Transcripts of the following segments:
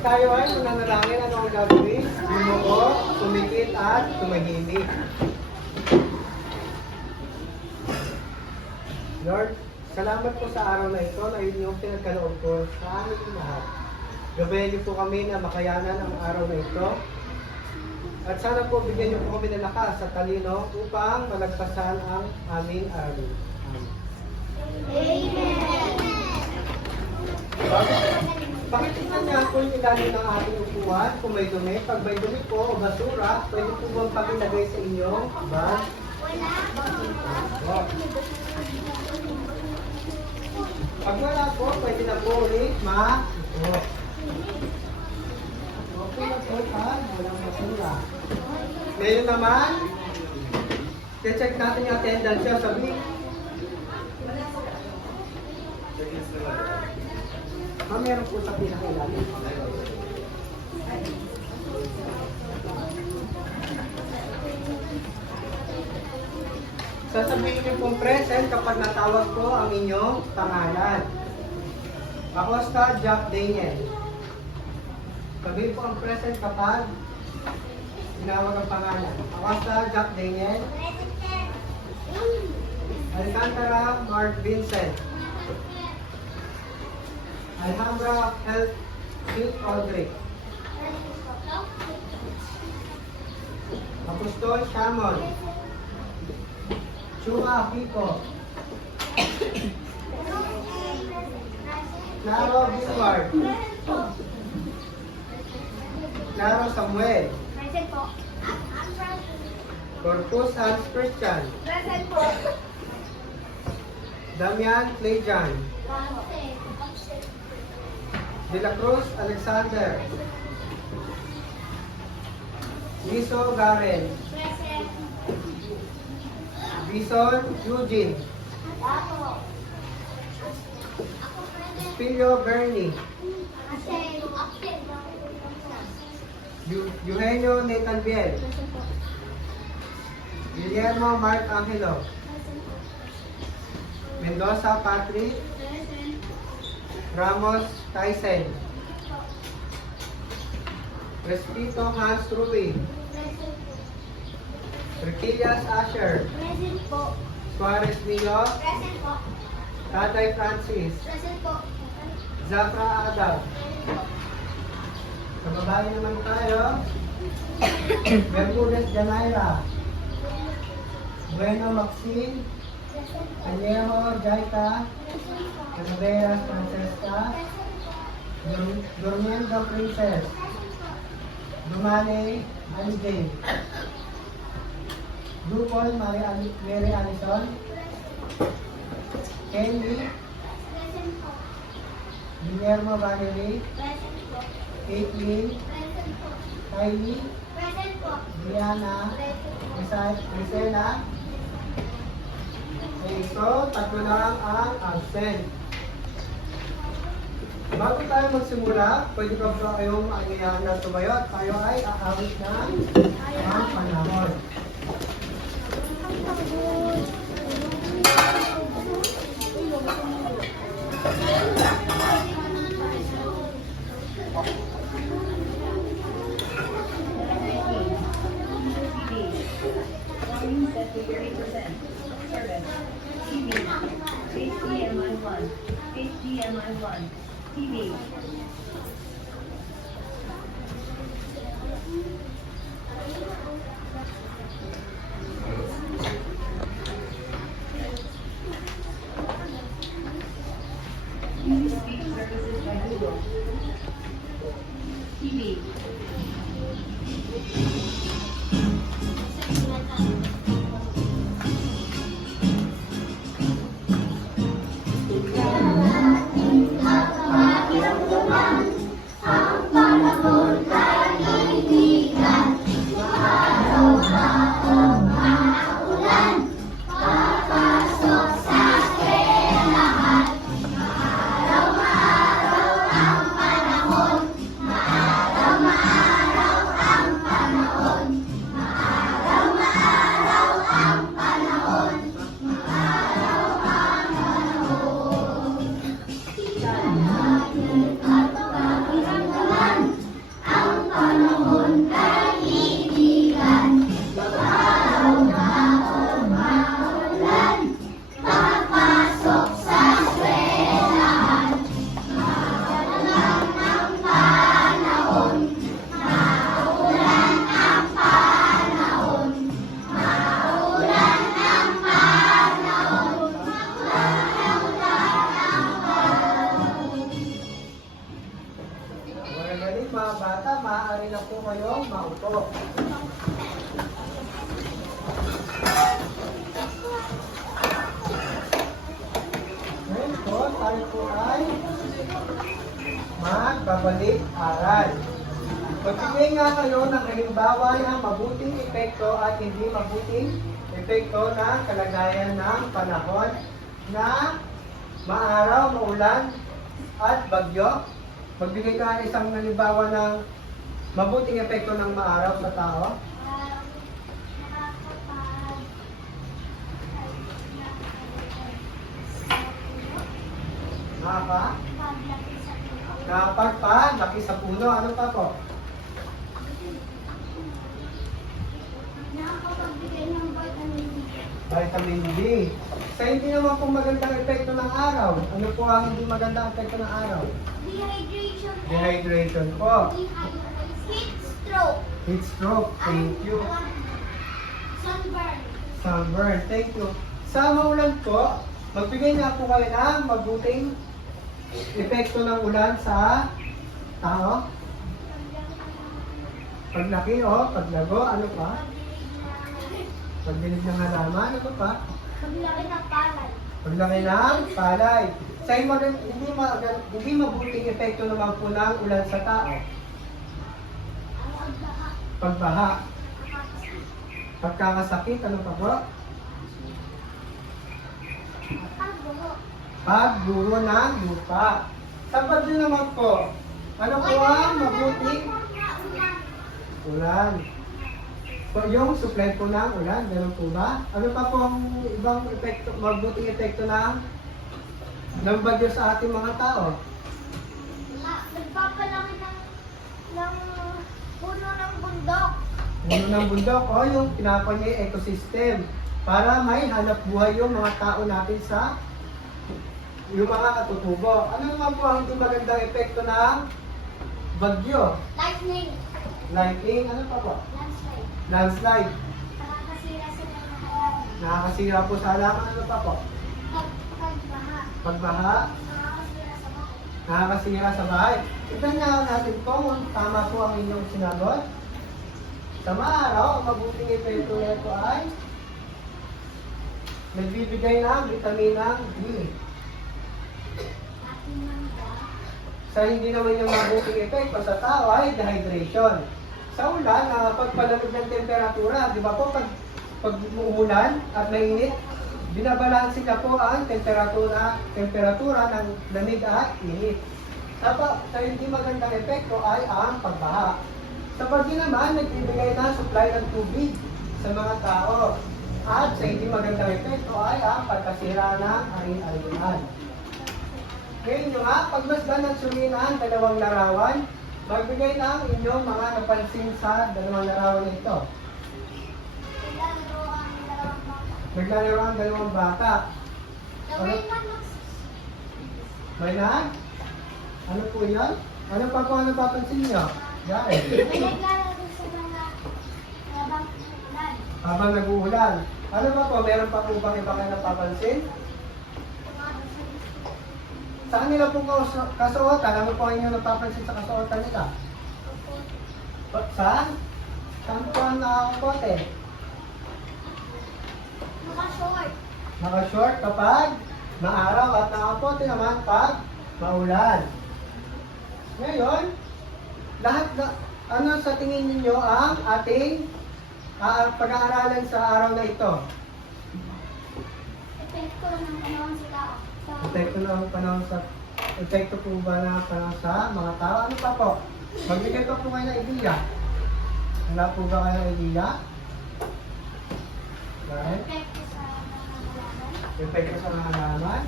Pag tayo ay mananalangin, ano ang gagawin? Lumuko, tumikit at tumahimik. Lord, salamat po sa araw na ito na inyong pinagkaloob ko sa aming lahat. Gabayan niyo po kami na makayanan ang araw na ito. At sana po bigyan niyo po kami ng lakas at talino upang malagpasan ang aming aralin. Amen. Pakitignan niya po yung ilalim ng ating upuan kung may dumi. Pag may dumi po o basura, pwede po bang pakilagay sa inyong bag? Pag wala po, pwede na po ulit ma-ito. Okay na po ha, walang basura. Ngayon naman, check natin yung attendance siya. Sabi, meron po sa pinakailalim. Sasabihin niyo pong present kapag natawag ko ang inyong pangalan. Acosta Jack Daniel. Sabihin po ang present kapag tinawag ang pangalan. Acosta Jack Daniel. Alcantara Mark Vincent. Alhambra Health Sweet Aldrich. Apostol Shamon. Chua Pico. Claro Billward. Claro Samuel. Present po. Corpus Hans Christian. Present po. Damian Clayjan. De la Cruz Alexander. Liso Garen. Present. Bison Eugene. Ako. Spilio Bernie. Eugenio Nathan Biel. Guillermo Mark Angelo. Mendoza Patrick. Ramos Tyson. Respito Hans Ruby. Riquillas Asher. Present po. Suarez Milo. Present po. Tatay Francis. Present po. Zafra Adam. Sa babae naman tayo. Mercedes Janaira. Bueno Maxine. Añejo Jaita. Canaveras Francesca. Durmiendo Princess. Dumane Alijay. Dupol Mary Alison. Kenny. Present po. Guillermo Valerie. Present po. Caitlin. Present po. Kylie. Present po. Diana. Gisela. Okay, so tatlo lang ang absent. Bago tayo magsimula, pwede ba ba kayong aanyayahan na tumayo at tayo ay aawit ng ang panahon. Volume set to 30%. Service. TV. HDMI 1. HDMI 1. TV. Use speech services by Google. TV. na po kayong maupo. Ngayon po, tayo po ay magbabalik-aral. Magbigay nga kayo ng halimbawa ng mabuting epekto at hindi mabuting epekto ng kalagayan ng panahon na maaraw, maulan, at bagyo. Magbigay ka ng isang halimbawa ng mabuting epekto ng maaraw sa tao. Nakapagpalaki sa puno. Ano pa po? Nakakapagbigay ng vitamin D. Vitamin D. Sa hindi naman po magandang epekto ng araw. Ano po ang hindi magandang epekto ng araw? Dehydration. Dehydration po. Heat stroke. Heat stroke. Thank you. Sunburn. Sunburn. Thank you. Sa maulan po, magbigay nga po kayo ng mabuting epekto ng ulan sa tao. Paglaki o paglago. Ano pa? Pagdilig ng halaman. Ano pa? Paglaki ng palay. Paglaki ng palay. Sa hindi mabuting epekto naman po ng ulan sa tao. Pagbaha. Pagkakasakit. Ano pa po? Pagguro ng lupa. Sa bagyo naman po, ano po ang mabuting ulan? So, yung supply po ng ulan, gano'n po ba? Ano pa po ang ibang epekto, mabuting epekto ng bagyo sa ating mga tao? Nagpapalaki ng puno ng bundok. Puno ng bundok o yung tinapon niya ecosystem para may hanap buhay yung mga tao natin sa yung mga katutubo. Ano naman po ang hindi magandang epekto ng bagyo? Lightning. Lightning, ano pa po? Landslide. Landslide. Nakakasira sila ng halaman. Nakakasira po sa halaman, ano pa po? Pagbaha. Pagbaha, Nakakasira sa bahay. nakakasira sa bahay. Tignan nga natin po kung tama po ang inyong sinagot. Sa maaraw, ang mabuting epekto nito ay nagbibigay ng vitaminang D. Ating mangga. Sa hindi naman yung mabuting epekto sa tao ay dehydration. Sa ulan, pagpalamig ng temperatura, di ba po, pag umuulan at mainit, binabalansin na po ang temperatura ng lamig at init. Sa hindi magandang epekto ay ang pagbaha. Sa bagyo naman, nagbibigay na supply ng tubig sa mga tao. At sa hindi magandang epekto ay ang pagkasira ng arin-arinan. Ngayon nyo nga, pagmasdan ng sulinan, dalawang larawan, magbigay ng inyong mga napansin sa dalawang larawan na ito. Naglalaro ang dalawang bata. Naglalaro ang dalawang bata. Gawin manok. May nag? Ano po yan? Ano pa po ang napapansin nyo? Yan. May naglalaro sa mga labang ulan. Habang nag-uulan. Ano pa po? Meron pa po bang iba kayo napapansin? Sa kanila pong kasuotan, ano po ang inyo napapansin sa kasuotan nila? Saan? Saan po ang nakakote? Naka-short. Naka-short kapag maaraw at nakakote naman pag maulan. Ngayon, lahat na, ano sa tingin ninyo ang ating pag-aaralan sa araw na ito? Epekto ng panahon sa tao. Epekto po ba na panahon sa mga tao? Ano pa po? Magbigay pa po kayo ng ideya. Wala po ba kayo ng ideya? Right? Epekto sa mga halaman. Epekto sa mga halaman.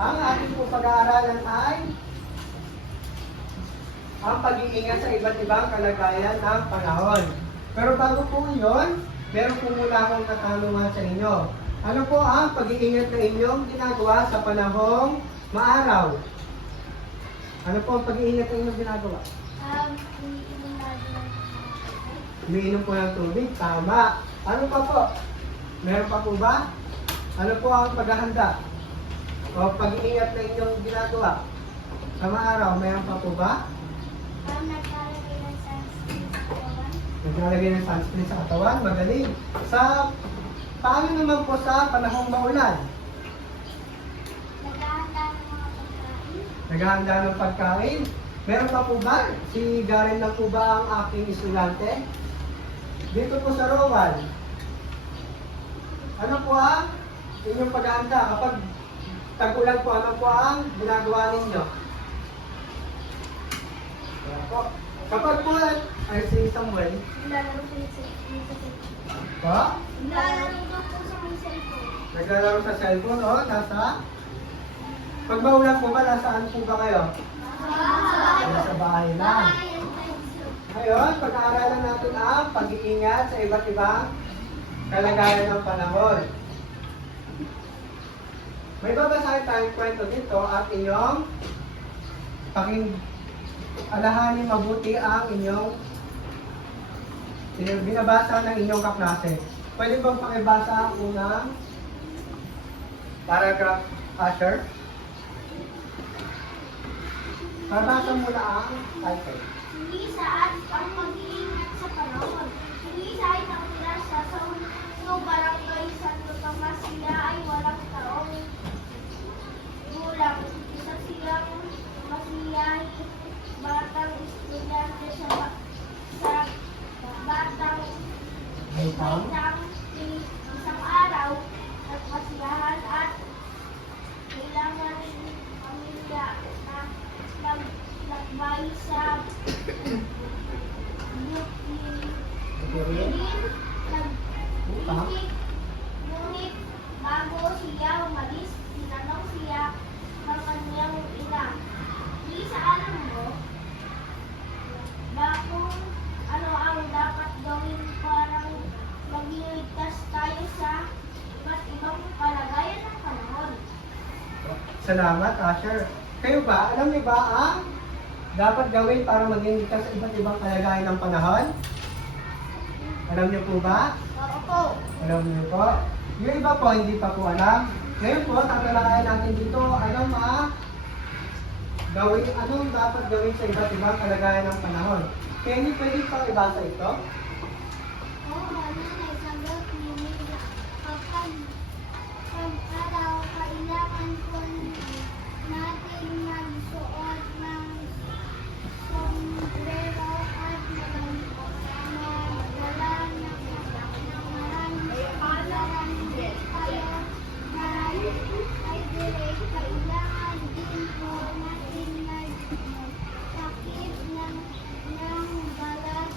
Ang ating po pag-aaralan ay ang pag-iingat sa iba't ibang kalagayan ng panahon. Pero bago po yun, meron po muna akong katanungan sa inyo. Ano po ang pag-iingat na inyong ginagawa sa panahong maaraw? Ano po ang pag-iingat na inyong ginagawa? Umiinom na din. Umiinom po ng tubig, tama. Ano pa po? Meron pa po ba? Ano po ang paghahanda? O pag-iingat na inyong ginagawa? Sa maaraw, meron pa po ba? Naglalagay ng sunscreen sa katawan. Naglalagay ng sunscreen sa katawan, magaling. Paano naman po sa panahong maulan? Naghahanda ng mga pagkain. Naghahanda ng pagkain. Meron pa po ba? Si Garen lang po ba ang aking estudyante? Dito po sa Rowan. Ano po ang inyong paghahanda? Kapag tag-ulan po, ano po ang ginagawa ninyo? Kaya po. Kapag po, ay si Samuel, Nilalaro po yung cellphone. po, Nilalaro daw po sa may cellphone. naglalaro sa cellphone, o, nasa? Pag maulan po ba, nasaan po ba kayo? Nasa bahay lang. Ngayon, pag-aaralan natin ang pag-iingat sa iba't ibang kalagayan ng panahon. May babasahin tayong kwento dito at inyong alahani mabuti ang inyong binabasa ng inyong kaklase. Pwede bang pakibasa ang unang paragraph, Asher? Pabasa muna ang title. Hindi saad ang mag-iingat sa panahon. Hindi saad ang pirasa sa barangay Santo Tomas. Sila ay walang taong gulang. Isa silang masiyahi batang estudyante sa batang isang araw nagmasiyahan at kailangan ng pamilya na nagbay sa ngunit bago siya umalis, tinanong siya ng kanyang ina, Lisa, alam mo ba kung ano ang dapat gawin para magligtas tayo sa iba't ibang kalagayan ng panahon? Salamat, Asher. Kayo ba, alam niyo ba ang dapat gawin para maging ligtas sa iba't ibang kalagayan ng panahon? Alam niyo po ba? Oo po. Alam niyo po? Yung iba po, hindi pa po alam. Ngayon po, tatalakayan natin dito, anong dapat gawin sa iba't ibang kalagayan ng panahon. Kaya hindi pwede pang ibasa ito? Oo, nanay, sagot ni Mila. Kapag araw, kailangan po natin magsuot ng sombrero at magdala ng maraming palaran tayo na hydrate. Kailangan din po natin magtakip ng balat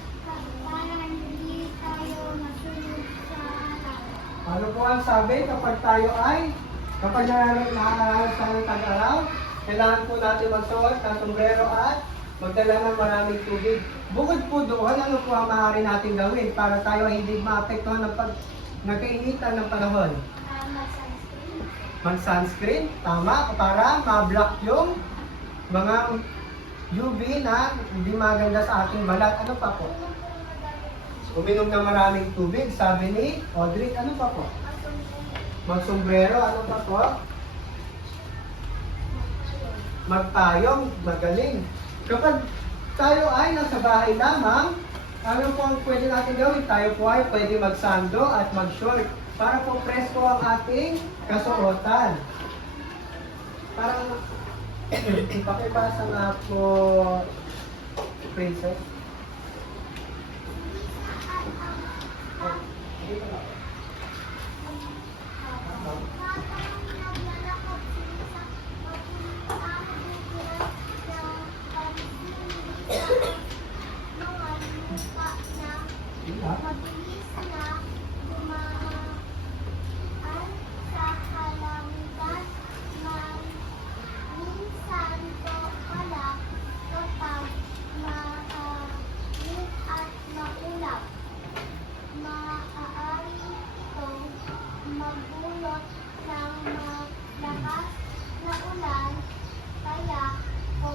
para hindi tayo masunod sa alak. Ano po ang sabi kapag nakakaranas tayo ng tag-araw, kailangan po natin magsuot ng sombrero at magdala ng maraming tubig. Bukod po doon, ano po ang maaari natin gawin para tayo ay hindi maapektuhan ng nagkainitan ng panahon? Mag-sunscreen. Mag-sunscreen, tama, para ma-block yung mga UV na hindi maganda sa ating balat. Ano pa po? Uminom ng maraming tubig, sabi ni Audrey. Ano pa po? Magsombrero, ano pa po? Magpayong, magaling. Kapag tayo ay nasa bahay lamang, ano po ang pwede natin gawin? Tayo po ay pwede magsando at mag-short para po presko ang ating kasuotan. Parang, pakibasa nga po, Princess. Mabilis na dumaan sa kalamidad man minsan to pala kapag mainit at maulap. Maaari itong magdulot ng malakas na ulan, kaya po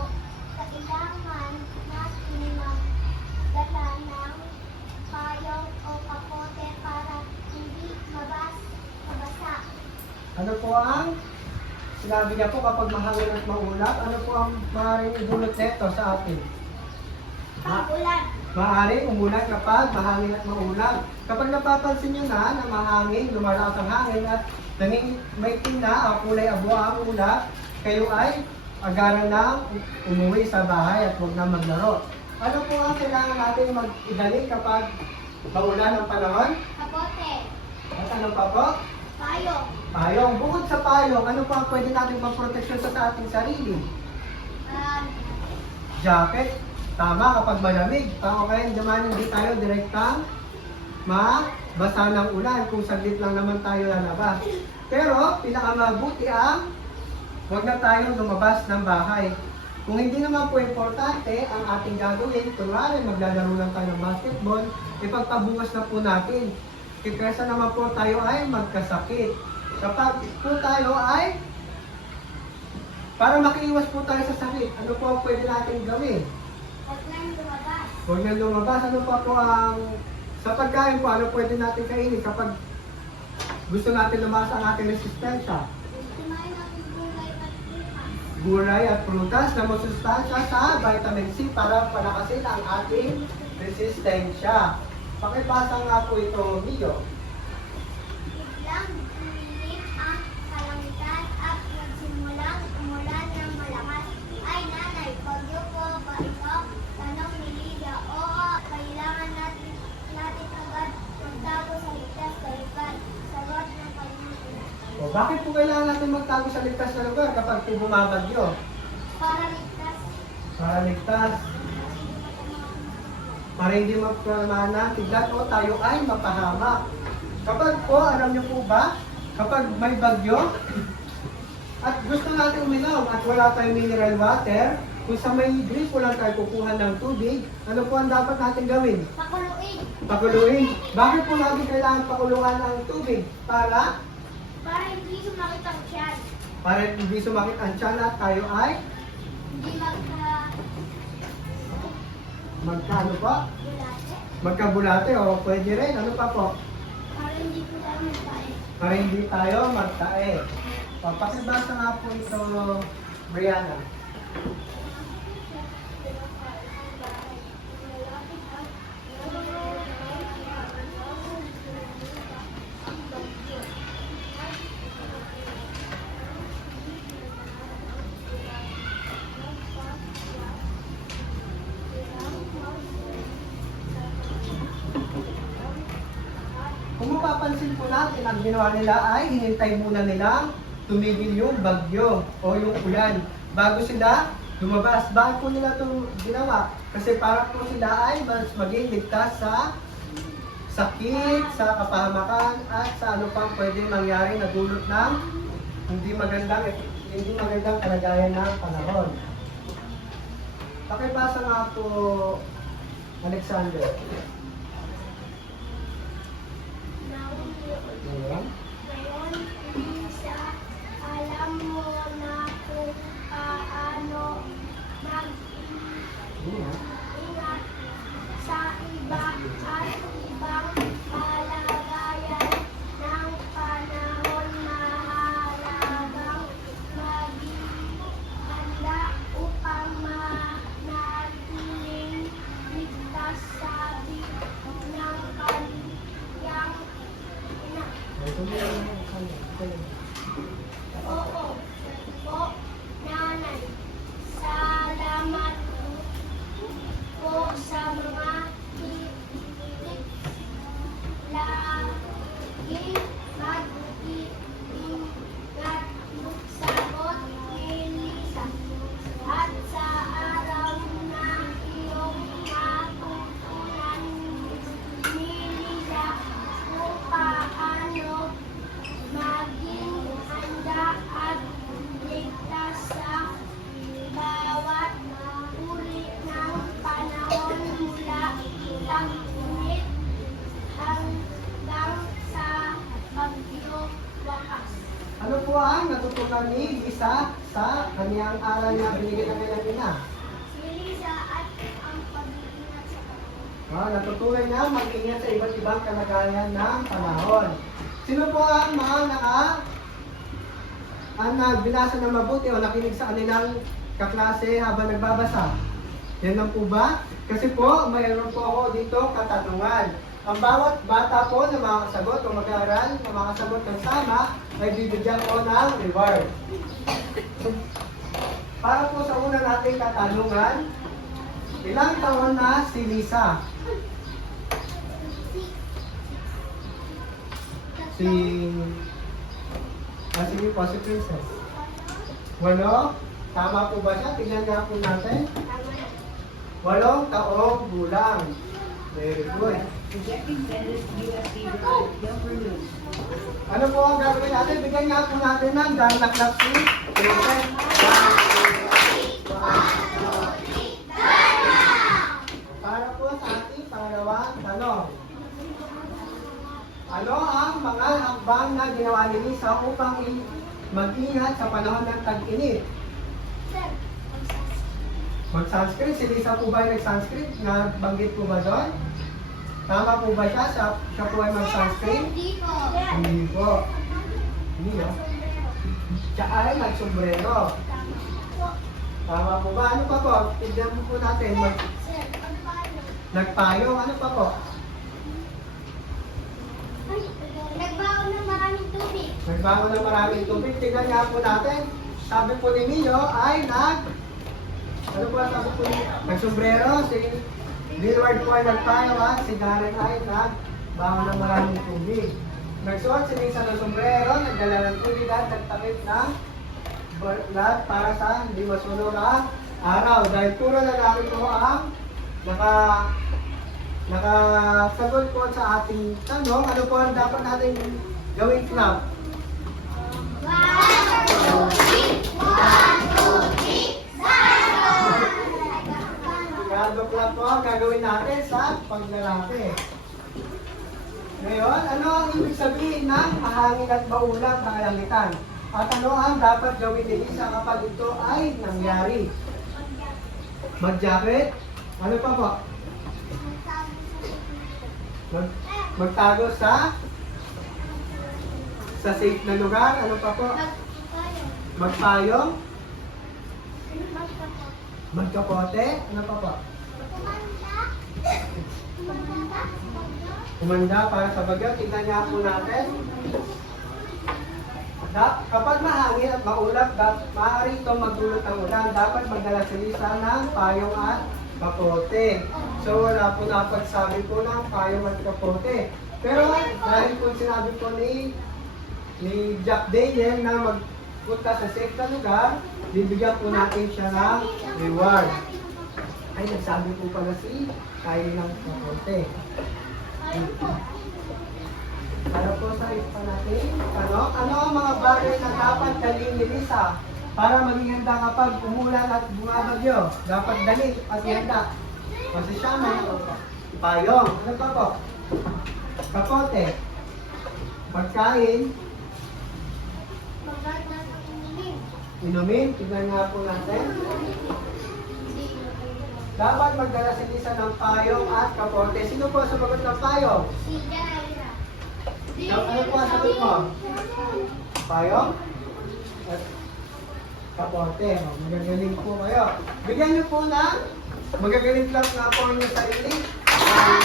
kailangan natin magdala ng payong o kapote para hindi mabasa. Ano po ang sinabi niya po kapag mahangin at maulap? Ano po ang maaaring idulot nito sa atin? Pag-ulan. Maaaring umulan kapag mahangin at maulan. Kapag napapansin nyo na mahangin, lumalakas ang hangin at may tina ang kulay abo ang ulap, kayo ay agaran na umuwi sa bahay at huwag na maglaro. Ano po ang kailangan natin mag-idali kapag maulan ang panahon? Kapote. At ano pa po? Payong. Payong. Bukod sa payong, ano pa ang pwede natin pang-proteksyon sa ating sarili? Jacket. Tama kapag malamig. Tama kayo naman hindi tayo direktang mabasa ng ulan kung saglit lang naman tayo lalabas. Pero pinakamabuti ang huwag na tayong lumabas ng bahay. Kung hindi naman po importante ang ating gagawin, kunwari maglalaro lang tayo ng basketball, ipagpabukas na po natin. Kaysa naman po tayo ay magkasakit. Kapag po tayo ay para makiiwas po tayo sa sakit, ano po ang pwede natin gawin? Huwag nang lumabas. Huwag na lumabas. Ano pa po ang... Sa pagkain po, ano pwede natin kainin kapag gusto natin lumakas ang ating resistensya? Kumain natin gulay at prutas. Gulay at prutas na masustansya sa vitamin C para palakasin ang ating resistensya. Pakibasa nga po ito, Mio. Biglang uminit ang kalangitan at nagsimulang umulan ng malakas. Ay nanay, bagyo po ba ito? Tanong ni Lydia. Oo, kailangan natin agad magtago sa ligtas na lugar. Sagot ng Panginoon. O, bakit po kailangan natin magtago sa ligtas na lugar kapag po bumabagyo? Para ligtas. Para ligtas. Para hindi magpamana, tiglat o tayo ay mapahamak. Kapag po, alam niyo po ba, kapag may bagyo, at gusto natin uminom at wala tayong mineral water, kung sa may gripo lang tayo kukuha ng tubig, ano po ang dapat natin gawin? Pakuluin. Pakuluin. Bakit po natin kailangan pakuluan ng tubig? Para Hindi sumakit ang tiyan. hindi sumakit ang tiyan at tayo ay Hindi magkano po? bulate. Magkabulate o pwede rin. Ano pa po? Para hindi po tayo magpain. Para hindi tayo magtae. Pakibasa nga po ito, Brianna. Kung mapapansin po natin, ang ginawa nila ay hinintay muna nilang tumigil yung bagyo o yung ulan bago sila lumabas. Bakit po nila itong ginawa? Kasi para po sila ay mas maging ligtas sa sakit, sa kapahamakan, at sa ano pang pwede mangyari na dulot ng hindi magandang kalagayan ng panahon. Pakibasa nga po, Alexander. Ayan. Ngayon, Lisa, alam mo na kung paano mag-ingat sa iba at ibang kalagayan ng panahon. Mahalagang maging handa upang manatiling ligtas sa ng kanyang ina. Oo. Po, nanay. Salamat po sa mga tips. Lagi mag-iingat. Sagot ni Lisa. At sa araw na iyong matutunan ni Lisa kung paano maging handa at ligtas sa bawat uri ng panahon mula tag-init hanggang sa bagyo wakas. Ano po ang natutunan ni Lisa sa kaniyang aral na binigay ng kanyang ina? Si Lisa at ang pag-iingat sa panahon. Natutunan niya mag-ingat sa iba't ibang kalagayan ng panahon. Sino po ang mga nagbinasa ng mabuti o nakinig sa kanilang kaklase habang nagbabasa? Yan lang po ba? Kasi po, mayroon po ako dito katanungan. Ang bawat bata po na makakasagot o mag-aaral na makakasagot ng tama ay bibigyan ko ng reward. Para po sa una nating katanungan, ilang taon na si Lisa? Sige po, si Princess. Walo? Tama po ba siya? Tignan niya po natin. 8 taong gulang. Very good. Projecting Dennis USB remote. Don't remove. Ano po ang gagawin natin? Bigyan nga po natin ng dang-naklap si Princess. Para po sa ating pangalawang tanong. Ano ang mga hakbang na ginawa ni Lisa upang mag-ingat sa panahon ng tag-init? Sir, Mag-sunscreen? Si Lisa po ba ay nag-sunscreen? Nabanggit po ba doon? Tama po ba siya? Siya po ay mag-sunscreen? Hindi po. Hindi po. Hindi no? Siya ay nag-sombrero. Tama po ba? Ano pa po? Tignan mo po natin. Sir, ang paano? Nagpayong. Ano pa po? Nagbaon ng maraming tubig. Nagbangon ng maraming tubig. Tignan nga po natin. Sabi po ni Mio ay ano po ang sabi po ni? Nag-sombrero. Si Lillard po ay nagpayong at si Darren ay nagbangon ng maraming tubig. Nagsuot si Lisa ng sombrero, nagdala ng tubig at nagtakip ng lahat para sa hindi masunog ang araw. Dahil puro lalaki po ang nakasagot po sa ating tanong, ano po ang dapat natin gawin club? 1, 2, 3, 1, 2, 3, Sigado club po ang gagawin natin sa paglalaki. Ngayon, ano ang ibig sabihin ng mahangin at maulap ng kalangitan? At ano ang dapat gawin ni Lisa kapag ito ay nangyari? Mag-jacket? Ano pa po? Magtago sa safe na lugar? Ano pa po? Magpayong? Magkapote? Ano pa po? Kumanda para sa bagyo. Tignan niya po natin. Kapag mahangin at maulap, maaari itong magdulot ng ulan. Dapat magdala si Lisa ng payong at kapote. So wala po napagsabi po ng payong at kapote. Pero dahil po sinabi po ni Jack Daniel na magpunta sa safe na lugar, bibigyan po natin siya ng reward. Ay, nagsabi po pala si Kylie ng kapote. Para po sa ipa natin, ano ang mga bagay na dapat dalhin ni Lisa para maging handa kapag umulan at bumabagyo? Dapat dalhin at handa. Kasi siya may payong. Ano pa po? Kapote. Pagkain. Inumin. Tignan nga po natin. Dapat magdala si Lisa ng payong at kapote. Sino po sumagot ng payong? Si Jaira. Ano po ang sagot mo? Payong? At kapote. Magagaling po kayo. Bigyan niyo po na magagaling lang nga po ang inyong sarili. 1,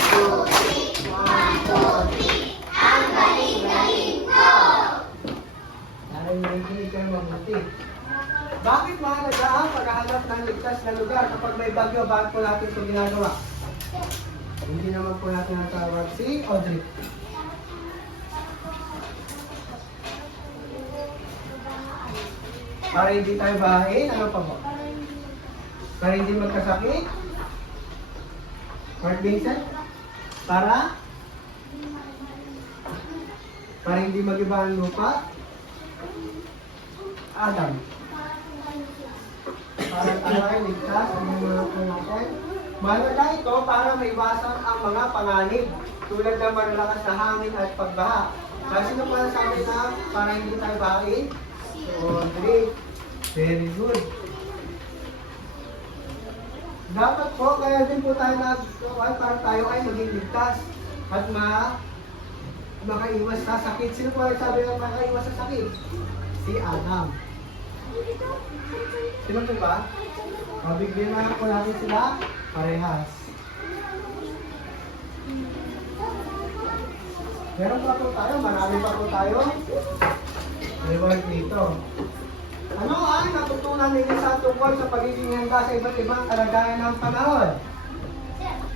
2, 3. 1, 2, 3. Ang galing-galing ko! Dahil nakikinig kayo mabuti. Bakit mahalaga ang paghahanap ng ligtas na lugar kapag may bagyo? Bakit po natin ito ginagawa? Hindi naman po natin natawag si Audrey. Para hindi tayo bahain, ano pa po? Para hindi magkasakit? Mark Vincent? Para hindi mag-iba ang lupa? Adam? Para tayo ay ligtas, ang mga po natin. Mahalaga ito para maiwasan ang mga panganib tulad ng malalakas na hangin at pagbaha. Kasi sino pa sabi na para hindi tayo bahain? Audrey. Very good. Dapat po, kaya din po tayo para tayo ay maging ligtas at makaiwas sa sakit. Sino po ay sabi ng makaiwas sa sakit? Si Adam. Sino po ba? Bigyan na po natin sila parehas. Meron pa po tayo, marami pa po tayo. Reward dito. Ano ang natutunan ninyo sa tungkol sa pagiging handa sa iba't ibang kalagayan ng panahon?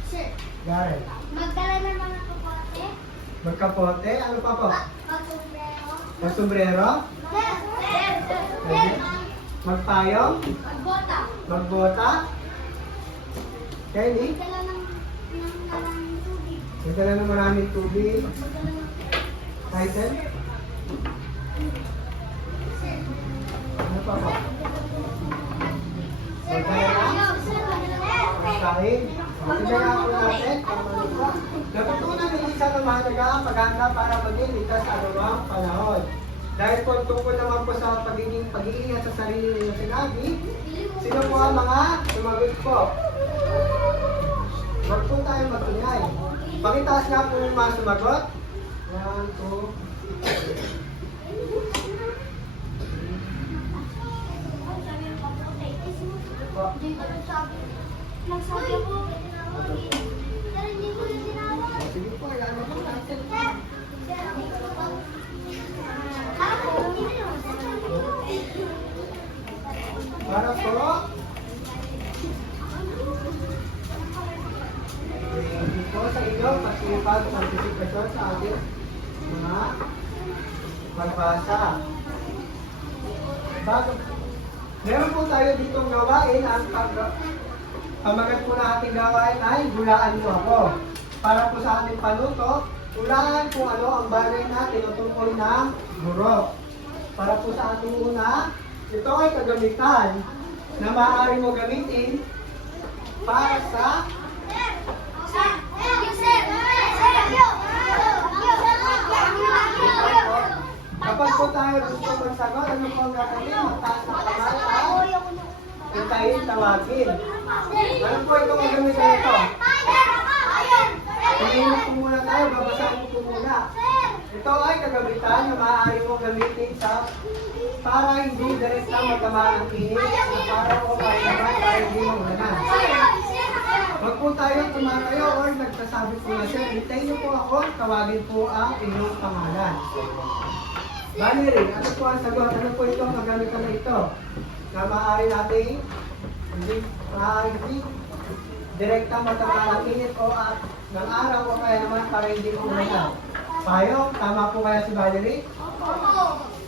Sir, Garen. magdala ng mga kapote. Magkapote, ano pa po? Magsombrero. Magsombrero? Sir. Magpayong? Magbota. Magbota? Kelly? Magdala ng maraming tubig. Magdala ng maraming tubig. Magdala ng... Titan? Sir. Ano pa po? Sir, Pagkain? Tignan po natin. Natutunan ni Lisa na mahalaga ang paghanda para maging ligtas sa anumang panahon. Dahil po tungkol naman po sa pag-iingat sa sarili ninyo sinabi, sino po ang mga sumagot po? Huwag po tayo magtungay. Pakitaas nga po yung mga sumagot. 1, 2, po. Nagsabi ako, pero hindi ko yung tinawag. Sige po, yan mo po natin. Para po. Hindi po sa inyo, pagsipag, participation sa ating mga magbasa. Bago, meron po tayo ditong gawain. Ang pamagat po na ating gawain ay hulaan mo ako. Para po sa ating panuto, hulaan kung ano ang bagay na tinutukoy ng guro. Para po sa ating una, ito ay kagamitan na maaari mo gamitin para sa kapag po tayo gusto magsagot, ano po ang gagawin? Magtaas na kamay at hintayin tawagin. Ano po itong gagamitin ito? Tingnan po muna tayo, babasahin po muna. Ito ay kagamitan na maaari mo gamitin para hindi direkta matamaan ang init na para o naman para hindi maulanan. Huwag po tayo tumatayo or nagsasabi po na siya, hintayin niyo po ako, tawagin po ang inyong pangalan. Valerie, ano po ang sagot? Ano po itong kagamitan na ito? Na maaari natin hindi direkta matamaan ang init o ng araw o kaya naman para hindi maulanan. Payong, tama po kaya si Valerie?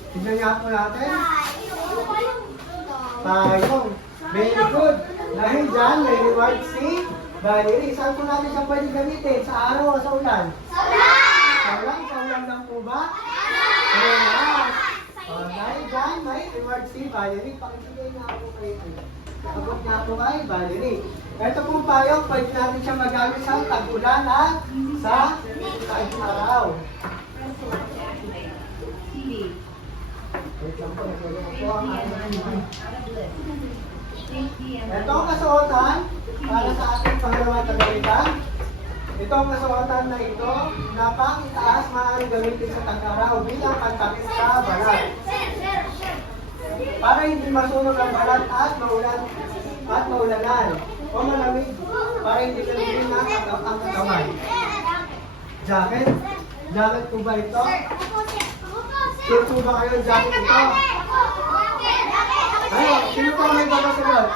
Tignan niya po natin. Payong. Very good. Dahil dyan, may reward si Valerie. Saan po natin siya pwede gamitin? Sa araw o sa ulan? Sa ulan? Sa ulan lang po ba? Yes. Dahil dyan, may reward si Valerie. Pakibigay na ako kayo. Sagot nga po kay Valerie. Ito pong payong, pwede natin siya magamit sa tag-ulan at sa tag-araw. Wait lang po, nagulong po ang ating. Ito ang kasuotan para sa ating pangalawang kagamitan. Ito ang kasuotan na ito na pang itaas maaaring gamitin sa tag-araw bilang pagtakip sa balat. Para hindi masunog ang balat at maulanan o malamig para hindi kalibin ang katawan. Jacket? Jacket po ba ito? Sure po ba kayo jacket ito? Ano? Sino po may babasagot?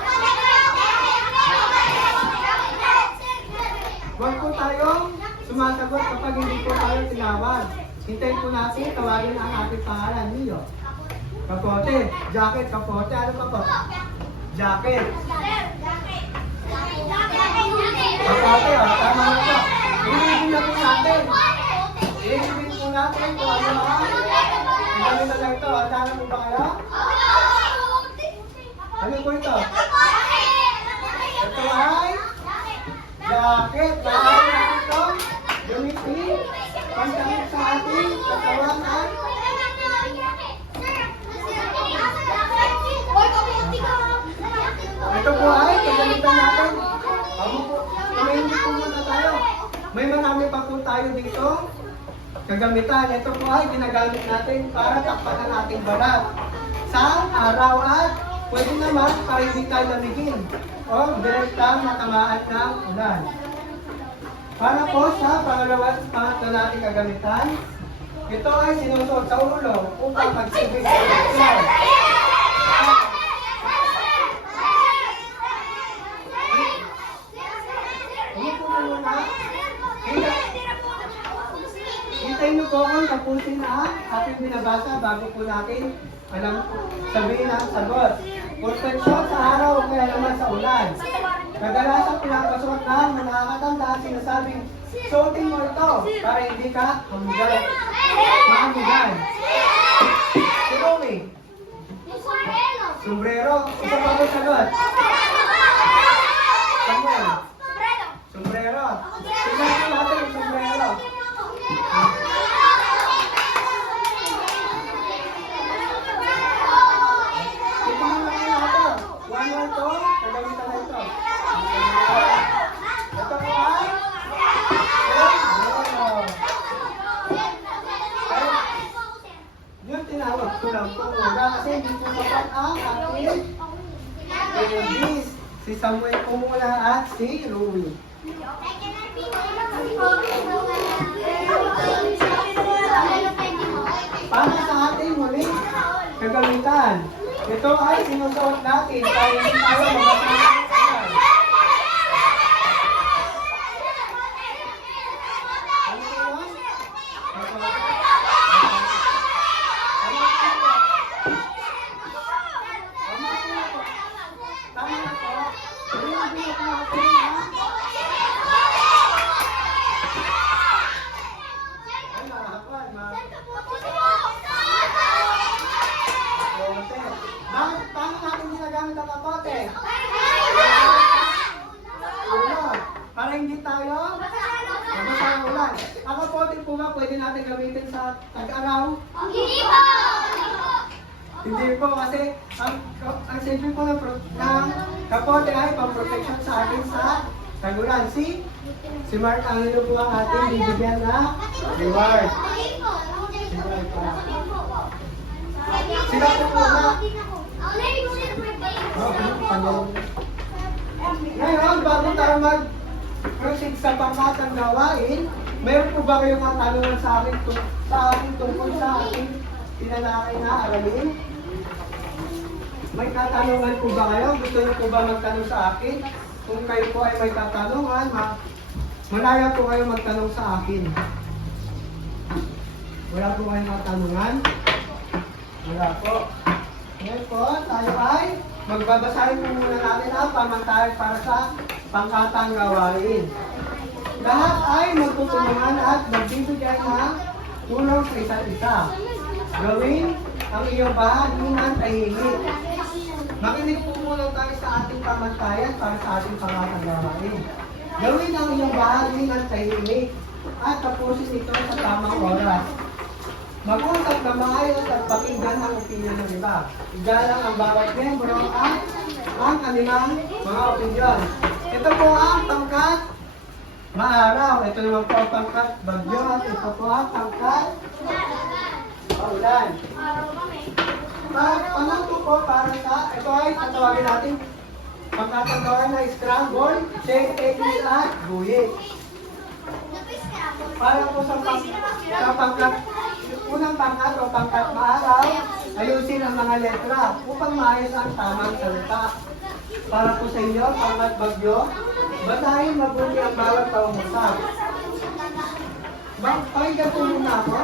Huwag po tayong sumasagot kapag hindi po tayo tinawag. Hintayin po natin tawagin ang ating pangalan niyo. Kapote, jacket, kapote, ano pa po? Jacket. Kapote, tama na po. Ililibin na po natin. Ililibin po natin kung ano mga. Ang dami na lang ito, handa na po ba kayo? Ano po ito? Ito ay jacket. Maaari natin ito gamitin pagtakip sa ating katawan at ito po ay kagamitan natin. Kumain po muna tayo. May marami pa po tayo dito. Kagamitan. Ito po ay ginagamit natin para takpan ang ating balat. Sa araw at pwede naman para hindi tayo lamigin o direkta matamaan ng ulan. Para po sa pangatlo nating kagamitan, ito ay sinusuot sa ulo upang magsilbi sa proteksyon. Umupo na muna. Hintayin niyo po akong tapusin na ating binabasa bago po natin sabihin ang sagot. Proteksyon sa araw o kaya naman sa ulan. Kadalasan pinapasuot ng mga nakakatanda ang sinasabing, suotin mo ito para hindi ka maamigan. Si Romy, sombrero. Isa pa po sagot. Samuel, sombrero. Tignan po natin yung sombrero. Ito mo na ito. One to, kagamitan na ito. Ito po ay yung tinawag ko lang po muna kasi hindi po sapat ang aking ladies. Si Samuel po muna at si Rui. Para sa ating muling kagamitan, ito ay sinusuot natin para hindi tayo magkakaroon. Paano natin ginagamit ang kapote? Ulan. Para hindi tayo mabasa ang ulan. Ang kapote po ba pwede natin gamitin sa tag-araw? Hindi po kasi ang simple po ng kapote ay pang-protection sa atin sa tag-ulan. Si Mark Angelo po ang ating bibigyan na reward. Sila po po na. Ngayon, bago tayo mag-proceed sa pangkatang gawain, meron po ba kayong katanungan sa akin tungkol sa ating tinalakay na aralin? May katanungan po ba kayo? Gusto niyo po ba magtanong sa akin? Kung kayo po ay may katanungan, malaya po kayo magtanong sa akin. Wala po kayong katanungan? Wala po. Ngayon po, tayo ay magbabasahin po muna natin ang pamantayan para sa pangkatang gawain. Lahat ay magtutulungan at magbibigay ng tulong sa isa't isa. Gawin ang iyong bahagi ng tahimik. Makinig po muna tayo sa ating pamantayan para sa ating pangkatang gawain. Gawin ang iyong bahagi ng tahimik at tapusin ito sa tamang oras. Mag-usap na maayos at pakinggan ang opinion ng iba. Igalang ang bawat membro at ang kanilang mga opinion. Ito po ang pangkat maaraw. Ito naman po ang pangkat bagyo. At ito po ang pangkat paulan. Pangatlo po para sa, ito ay tatawagin natin pangkatagawa na scramble, shake, eggs at buhit. Para po sa pangkat unang pangkat o pangkat maaraw, ayusin ang mga letra upang maayos ang tamang salita. Para po sa inyo, pangkat bagyo, basahin mabuti ang bawat pangungusap. Pakinggan po muna ako.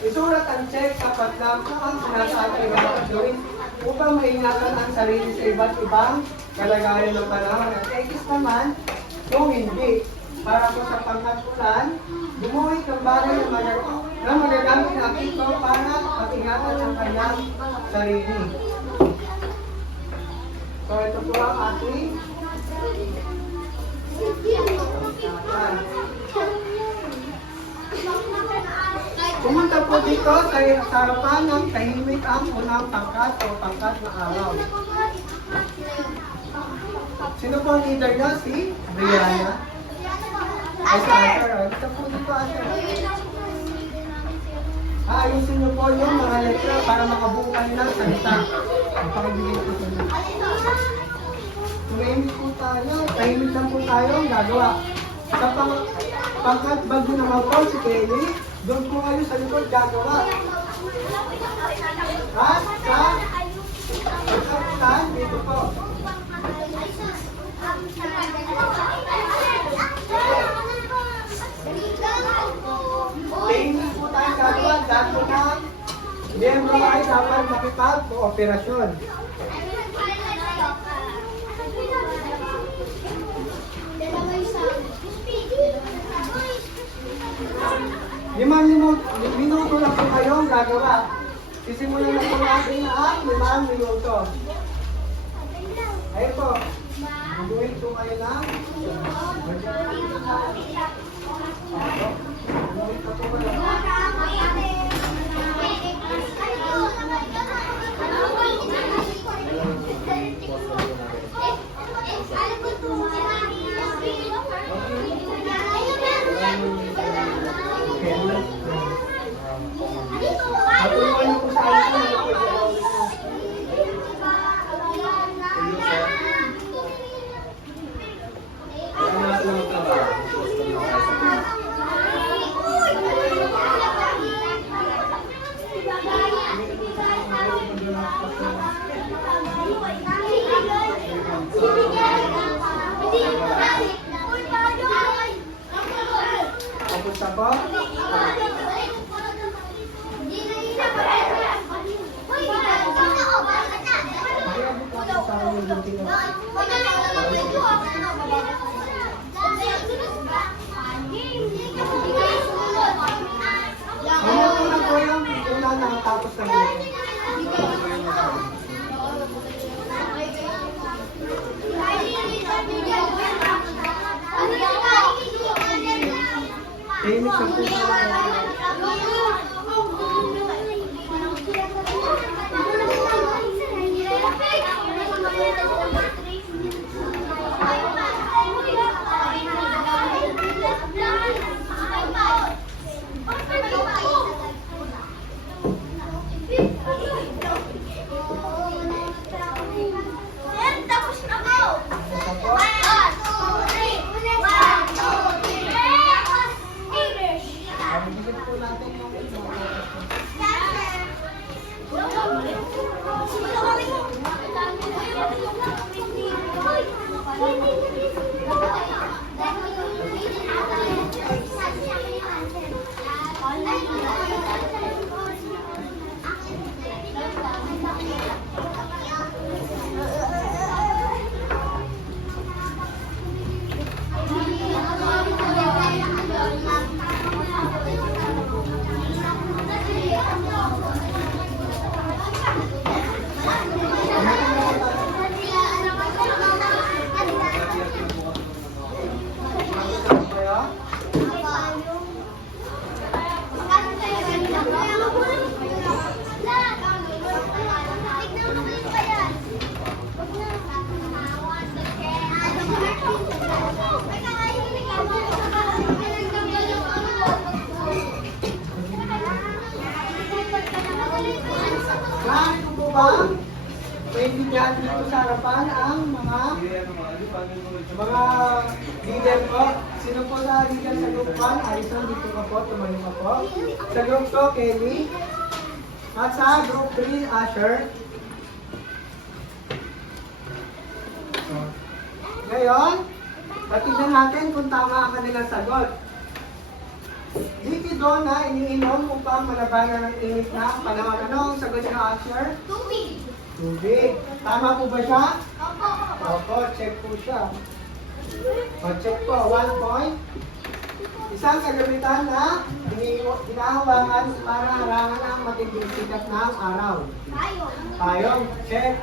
Isulat ang check sapat lang kung ang sinasabi ay dapat gawin upang maingatan ang sarili sa iba't ibang kalagayan ng panahon. At X naman, kung hindi. Para po sa pangkatulan, gumuhit ng bagay na magagamit ng ito para patingatan ang kanyang sarili. So ito po ang ating pumunta po dito sa harapan ng tahimik ang unang pangkat o pangkat na araw. Sino po ang leader niya? Si Brianna. Ay, si Asher. Ito po dito, Asher. Ayusin niyo po yung mga letra para makabuo kayo ng salita. Pakibigay po sa inyo. Tumahimik po tayo. Tahimik lang po tayo ang gagawa. Sa pangkat bago naman po si Kelly, doon po kayo sa likod gagawa. At sa dito po. Training po tayo gagawa. Dito na, miyembro ay dapat makipag-ooperasyon. Limang minuto lang po kayong gagawa. Sisimulan na po natin ang 5 minuto. Ayun po. Bubuhin po kayo na. Bubuhin po kayo. Patuloy niyo po sa akin. Tapos na po. Ano na po yung una nakatapos na dito? Tahimik sa po. Tapos na po. Bigyan po natin yung Narinig po ba? Pwede dyan dito sa harapan ang mga leader po. Sino po sa leader sa group 1? Alison, dito ka po, tumayo ka po. Sa group 2, Kelly. At sa group 3, Asher. Ngayon, patignan natin kung tama ang kanilang sagot. Liquido na iniinom upang malabanan ng init na panahon. Ano ang sagot ni Asher? Tubig. Tubig. Tama po ba siya? Opo. Opo, check po siya. O, check po, 1 point. Isang kagamitan na hinahawakan para harangan ang matinding sikat ng araw. Tayo. Payong, check.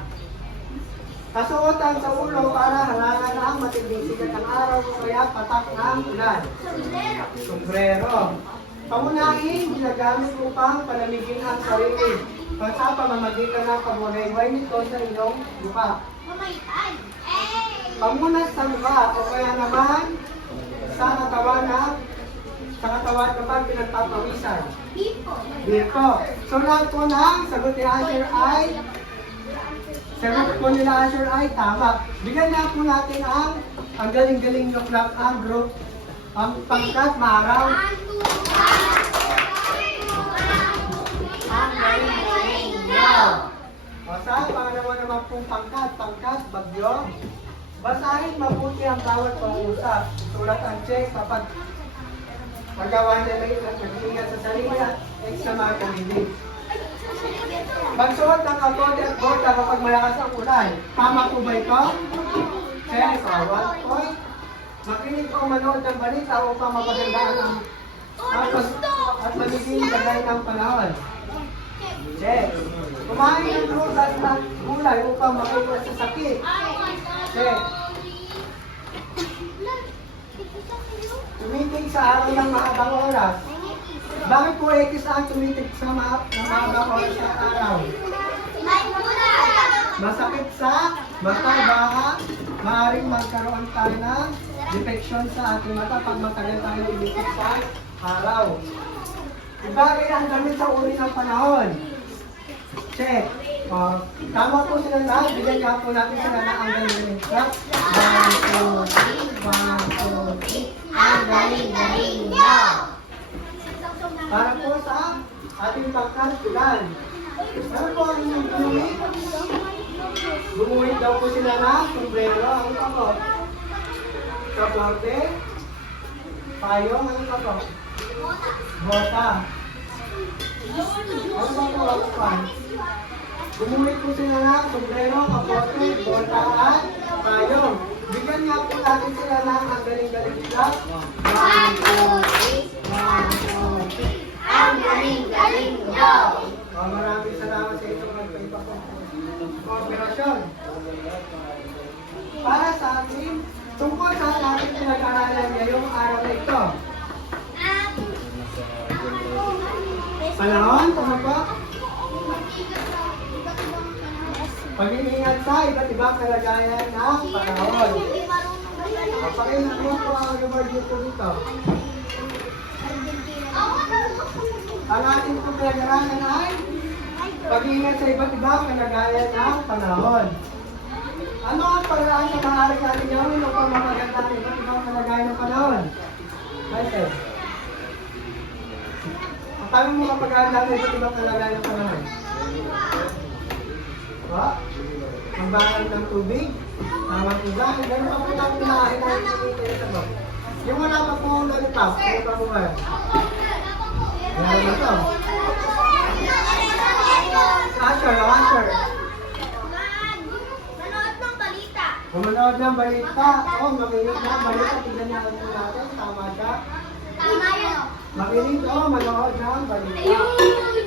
Kasuotan sa ulo para harangan ang matinding sikat ng araw o kaya patak ng ulan. Sombrero. Sombrero. Pangunahing ginagamit upang palamigin ang sarili. Sa pamamagitan ng pamulayway nito sa inyong lupa. Mamaytay. Pamunas sa mukha o kaya naman sa katawan kapag pinagpapawisan. Bipo. Dito. So lahat po ng sagot ni Asher ay sagot po nila Asher ay tama. Bigyan na po natin ang galing-galing yung clap ang group Ang pangkat, maaraw. Ang galing-galing nyo. O saan? Pangalawa naman pong pangkat. Pangkat, bagyo. Basahin mabuti ang bawat pangusap. Sulat ang check kapag magawa niya may nag-iingat sa sarili at X na mga kamilig. Magsuot ng kapote at bota kapag malakas ang ulan. Tama po ba ito? Check. 1 point. Makinig o manood ng balita upang mapagandaan ang at magiging gagay ng panahon. Check. Kumain ng prutas at gulay upang makiwas sa sakit. Check. Tumitig sa araw ng mahabang oras. Bakit po X ang tumitig sa mahabang oras sa araw? Masakit sa mata, baka maaaring magkaroon tayo ng depeksyon sa ating mata pag matagal tayo tumitig sa araw. Ibagay ang damit sa uri ng panahon. Check. Tama po sila lahat. Bigyan nga po natin sila na ang galing sa 1, 2, 3. 1, 2, 3. Ang galing-galing nyo. Para po sa ating pagkasulan. Ano po ang inyong gumuhit? Gumuhit daw po sila na sombrero. Ano pa po? Kapote. Payong. Ano pa po? Bota. Ano ba po ako pa? Gumuhit po sila na sombrero, kapote, bota at payong. Bigyan nga po natin sila na ang galing-galing nila. 1, 2, 3. 1, 2, 3. Ang galing-galing nyo. Maraming salamat sa itong kooperasyon. Para sa atin, tungkol sa ating pinag-aralan ngayong araw na ito. Panahon, tama ba? Pag-iingat sa iba't ibang kalagayan ng panahon. Pakinggan mo po ang reward po dito. Ang ating pong pinag-aralan ay pag-iingat sa iba't ibang kalagayan ng panahon. Ano ang paraan na maaari natin gawin upang mapaganda ang iba't ibang kalagayan ng panahon? Michael. Paano mo kapag-handa ng iba't ibang kalagayan ng panahon? Magbangan ng tubig? Tama po ba? Gano'n pa po natin nakain na yung sa bag. Yung wala pa po lollipop, ano pa po ba? Meron na to. Asher. Manood ng balita. Manood ng balita. Makinig na ang balita. Tignan niya natin natin. Tama siya. Tama yun. Makinig manood ng balita.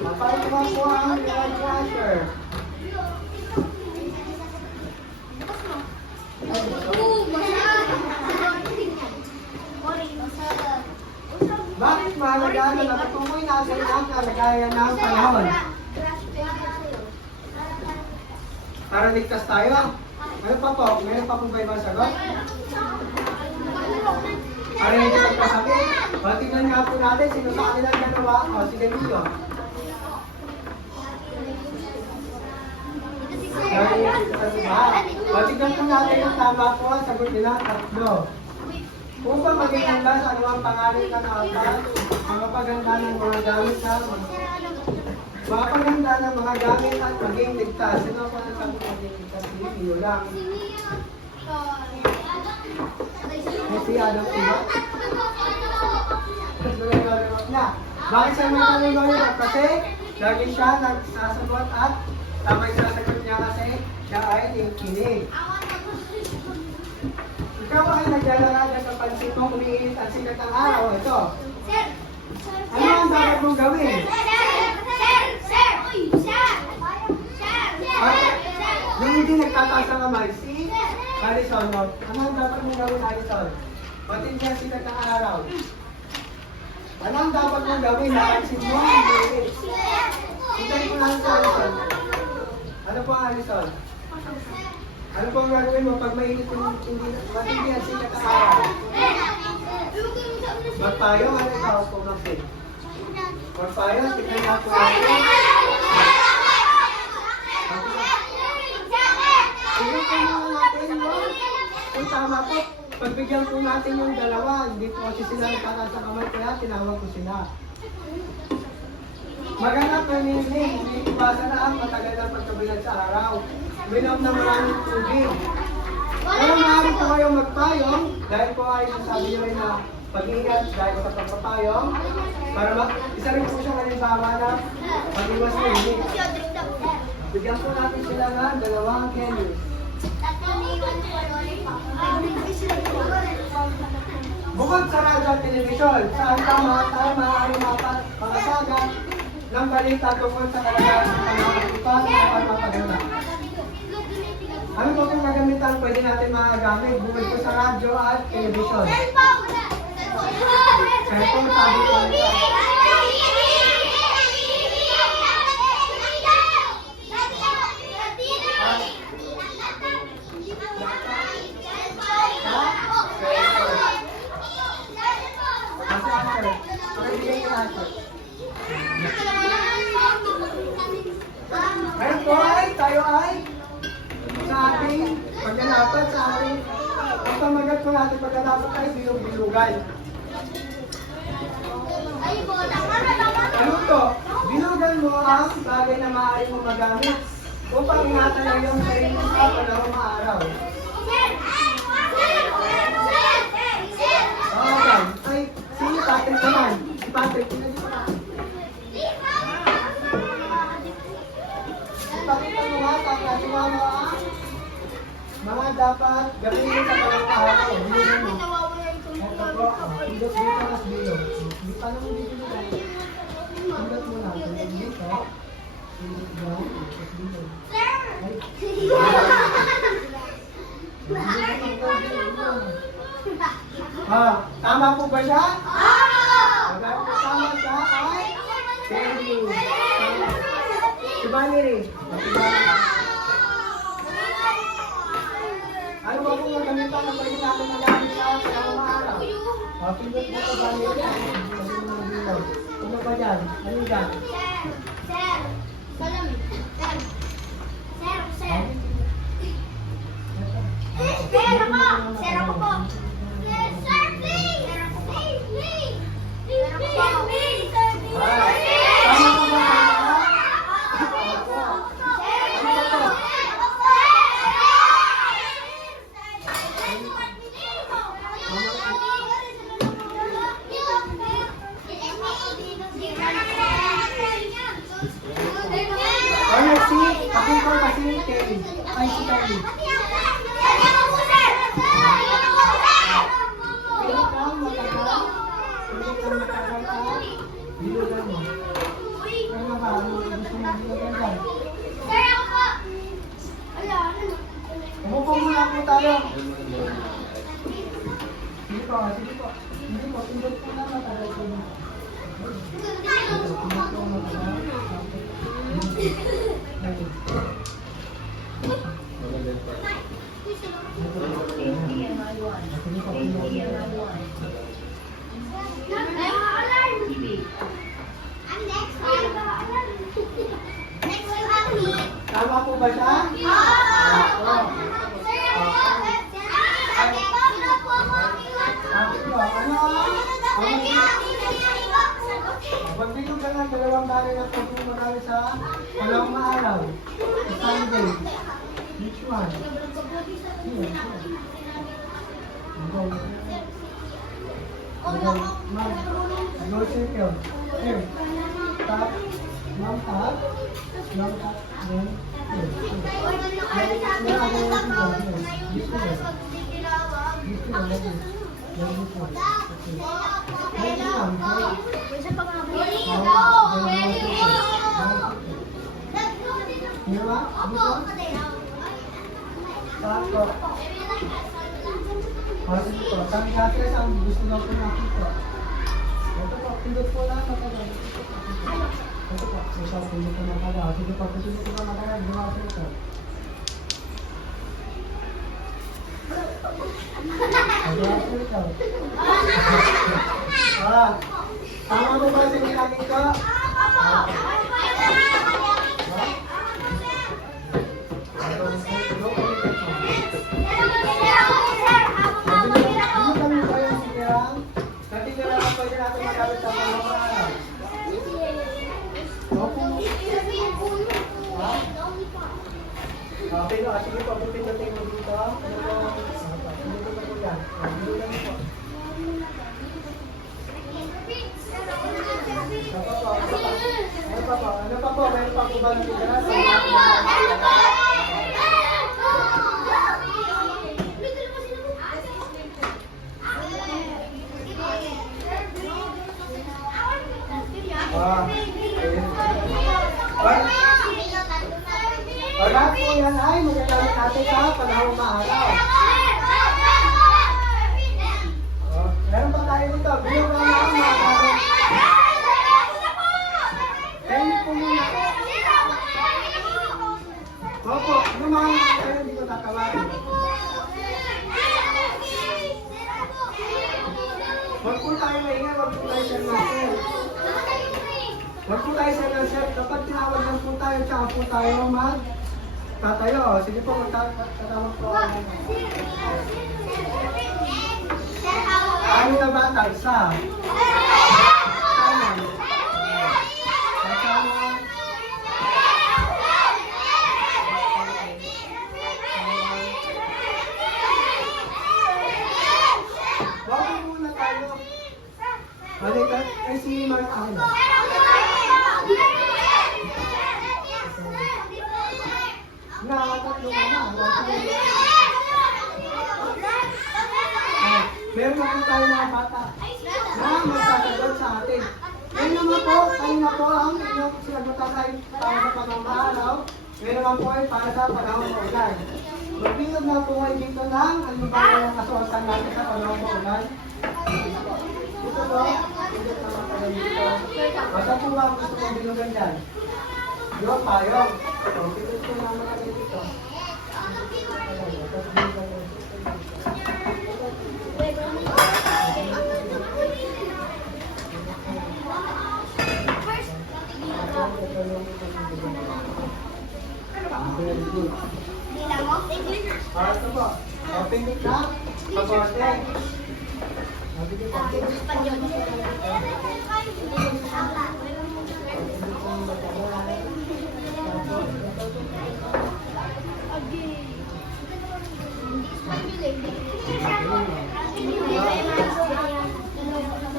Mapalikuha po ang reward ni Asher. Bakit mahalaga na napatukoy natin ang kalagayan ng panahon? Para ligtas tayo? Ano pa po? Meron pa po ba ibang sagot? Para hindi magkasakit? Tingnan nga po natin sino sa kanilang dalawa. Sige dito. Tingnan po natin yung tama po ang sagot nila, 3. Upang maging handa sa anumang pangalan ka na apat, mapaganda ng mga gamit at maging ligtas. Sino po ang sagot maging ligtas? Hindi lang. Si Adam Iba? Bakit siya may talong-talong? Kasi lagi siya nagsasagot at tama yung sasagot niya kasi siya ay nakikinig. Ikaw ay naglalaraga sa pansin kung umiinit ang sikat ng araw. Ito. Ano ang dapat mong gawin? Yung hindi nagtataas ang kamay, si Alison. Ano ang dapat mong gawin, Alison? Matindi ang sikat ng araw. Ano ang dapat mong gawin? Napansin mo ang umiinit. Hintayin ko lang si Alison. Ano po ang Alison? Ano pong gagawin mo pag mainit yung matindi ang sikat ng araw? Magpayo, ano ikaw po natin? Magpayo, tignan nga po natin. Tignan po natin mo. Kung tama po, pagbigyan po natin yung dalawa. Hindi po kasi sila nagpataas sa kamay, kaya tinawag ko sila. Maganda pamilya, hindi iwasan na ang matagal na pagkabilang sa araw. Minom na maraming tubig. Pero maaari po kayong magpayong, dahil po ay sabi nila na pag-ingat dahil sa pagpapayong, para isa rin po siyang halimbawa na pag-iwas na hindi. Bigyan po natin sila ng dalawang candies. Bukod sa radyo at telebisyon, saan tayo maaaring makasagat ng balita tungkol sa kalagayan ng pangangasipan at pagpapaganda. Ano po kung magamitan pwede natin magagamit bukod po sa radyo at telebisyon? Cellphone, sabi ko. Kasi answer. Pakibigay ko answer. Ngayon po ay tayo ay sa ating pagkalapat sa ating ang pamagat po natin pagkalapat ay bilog-bilugan. Ano to? Bilugan mo ang bagay na maaari mo magamit upang ingatan na iyong sarili sa panahon maaraw. Okay. Ay, sino Patrick naman? Si Patrick, sino dito ka? Ipakita mo nga, taklasi mo mga dapat gawin sa panahon maaraw. Bilugan mo. Ito po, pindot dito mas bilog. Hindi pa naman dito nila. Pindot mo na. Pindot dito. Pindot down. Mas bilog. Tama po ba siya? Magkano po tama siya? Ay? Thank you. Si Valerie. Ano ba kung magamitan na pwede natin nagamit sa panahon maaraw? Pindot mo ito, Valerie. Ano ba dyan? Ano dyan? Tama po ba? Ano si? Pakita ko kasi Kelly. Ay, si Kelly. Pilit lang, matagal. Pilit lang, matagal ka. Bilugan mo. Ano ba? Ano gusto mo bilugan dyan? Umupo muna po tayo. Sige po, sige po. Hindi po, pindot po na matagal po na. Pindot po matagal. Tama po ba siya? Magbigay ka ng dalawang bagay na pagpupo namin sa panahon maaraw. Sunday. Which one? Here. Go circle. Here. Tap. Mom tap. Mom tap. Then here. Tanggatres ang gusto lang po nakita. Ito po, pindot po lang matagal. Ito po, pindot po matagal. Sige po, pindot po matagal. Gumasa ito. Gumasa ito. Tama mo ba sa nilagay ko? Ito Okay no, sige po, pipindutin mo dito. Ano po? Pindutin mo yan. Pindutin mo po. Ano pa po? Ano pa po? Meron pa po ba natitira sa Lahat po yan ay magagamit natin sa panahon maaraw. Meron pa tayo dito. Bilang na ang mga gamit. Kaya po muna. Opo, ano mga kayo dito tatawagin? Huwag po tayo maingay, huwag po tayo sa natin. Huwag po tayo sa natin. Kapag tinawag lang po tayo, tsaka po tayo tatayo. Sige po, magtatawag po. Ano na bata? Isa. Bakit muna tayo? Halika, ay si Mark Ahmed. Nakatatlo ka na. Meron na po tayo mga bata na magsasagot sa atin. Ngayon naman po, kanina po ang inyong sinagutan ay para sa pangangaraw. Ngayon naman po ay para sa panahon maulan. Magbilog na po kayo dito ng ano ba yung kasuotan natin sa panahon maulan. Dito po, bilog naman tayo dito. Basta po ba gusto mong bilugan dyan? Yung payong. So, bilog po naman tayo dito. Very good. Ito po. Open it na. Pabote. Mabigay po.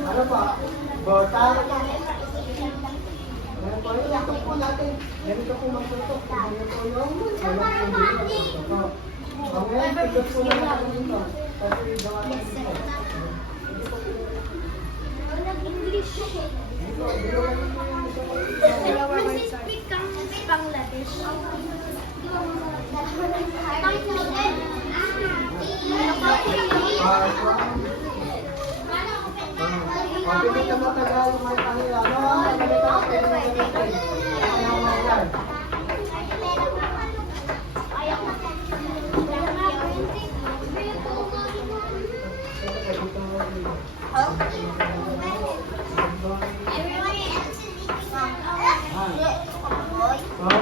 Ano pa? Bota. Ayan po, ito po natin. Ganito po magtutok. Ganito po yung walang po. Ngayon, tigot po natin dito. Kasi gawa natin dito. English. Dito, bilugan mo yung Speak kang Bangladesh. Pagpipit ka matagal, may kanila. Ano ang kanila?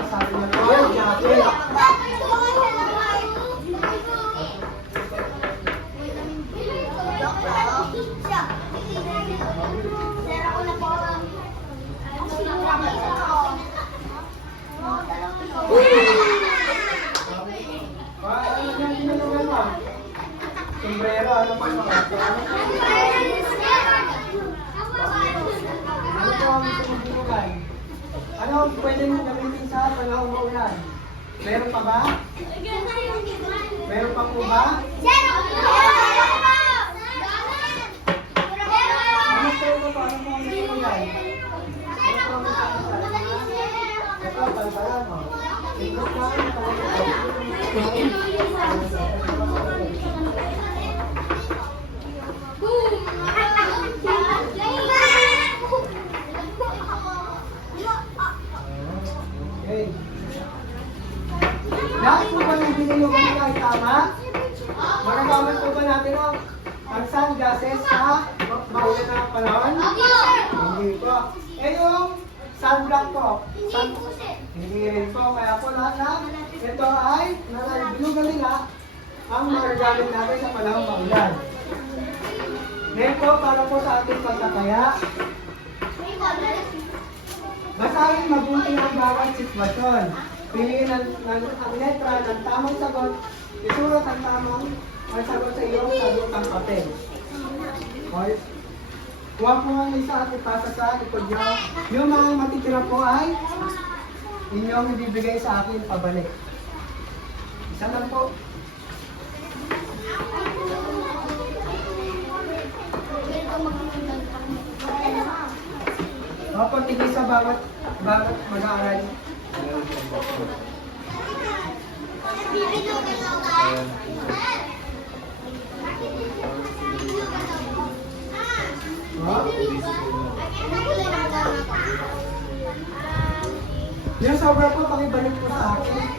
Sabi niya po, jacket. Ano yan tinulungan mo? Sombrero, ano pa ba? Ano po ang gusto mong binugan? Ano pwede mo gamitin sa panahon maulan? Meron pa ba? Meron pa po ba? Ano po ito pa? Ano po ang gusto mo yan? Ano po ang gusto mo yan? Ito, palpalan mo. Tingnan mo ang Okay. Lahat po ba ng binulugan nila ay tama? Magagamit po ba natin ang sunglasses sa maulan na panahon? Hindi po. Eh yung sunblock po? Hindi rin po. Kaya po lahat na ito ay binulugan nila ang magagamit natin sa panahon maulan. Ngayon po, para po sa ating pagtataya, basahin mabuti ang bawat sitwasyon. Piliin ang letra ng tamang sagot. Isulat ang tamang sagot sa iyong sagutang papel. Okay? Kuha po ang isa at ipasa sa likod niyo. Yung mga matitira po ay inyong ibibigay sa akin pabalik. Isa lang po. Opo, tigil sa bawat mag-aaral. Oh? Yung sobra po, pakibalik po sa akin.